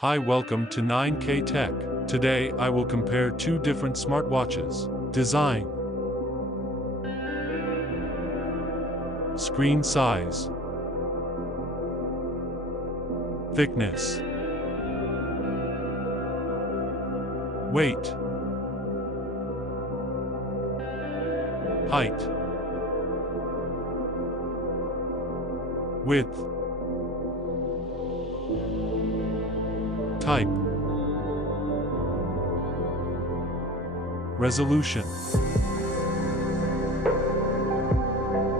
Hi, welcome to 9K Tech. Today I will compare two different smartwatches. Design, screen size, thickness, weight, height, width, type, resolution,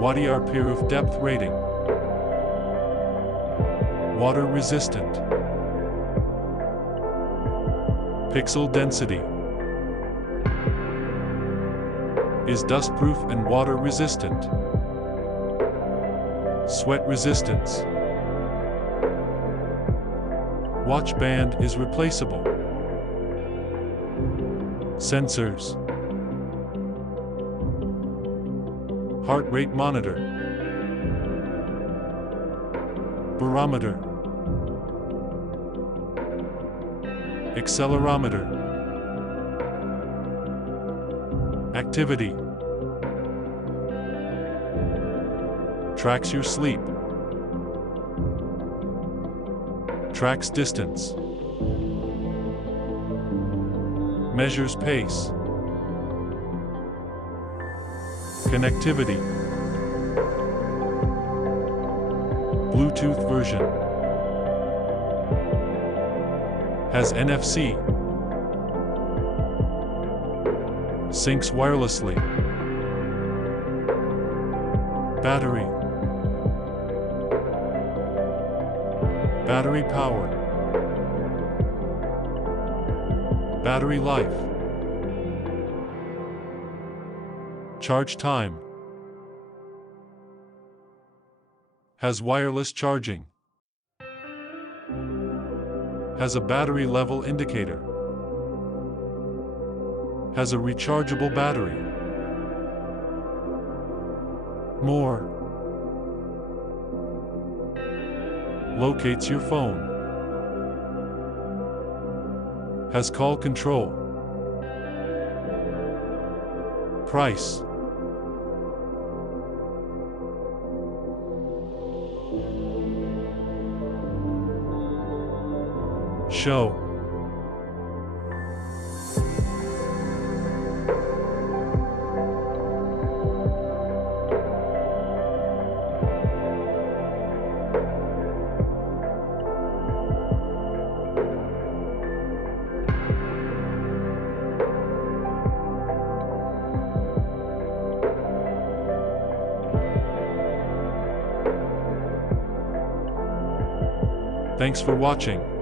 watt-hour of depth rating, water resistant, pixel density, is dustproof and water resistant, sweat resistance, watch band is replaceable, sensors, heart rate monitor, barometer, accelerometer, activity, tracks your sleep, tracks distance, measures pace, connectivity, Bluetooth version, has NFC, syncs wirelessly, battery, battery power, battery life, charge time, has wireless charging, has a battery level indicator, has a rechargeable battery, more, locates your phone, has call control, price, show, Thanks for watching.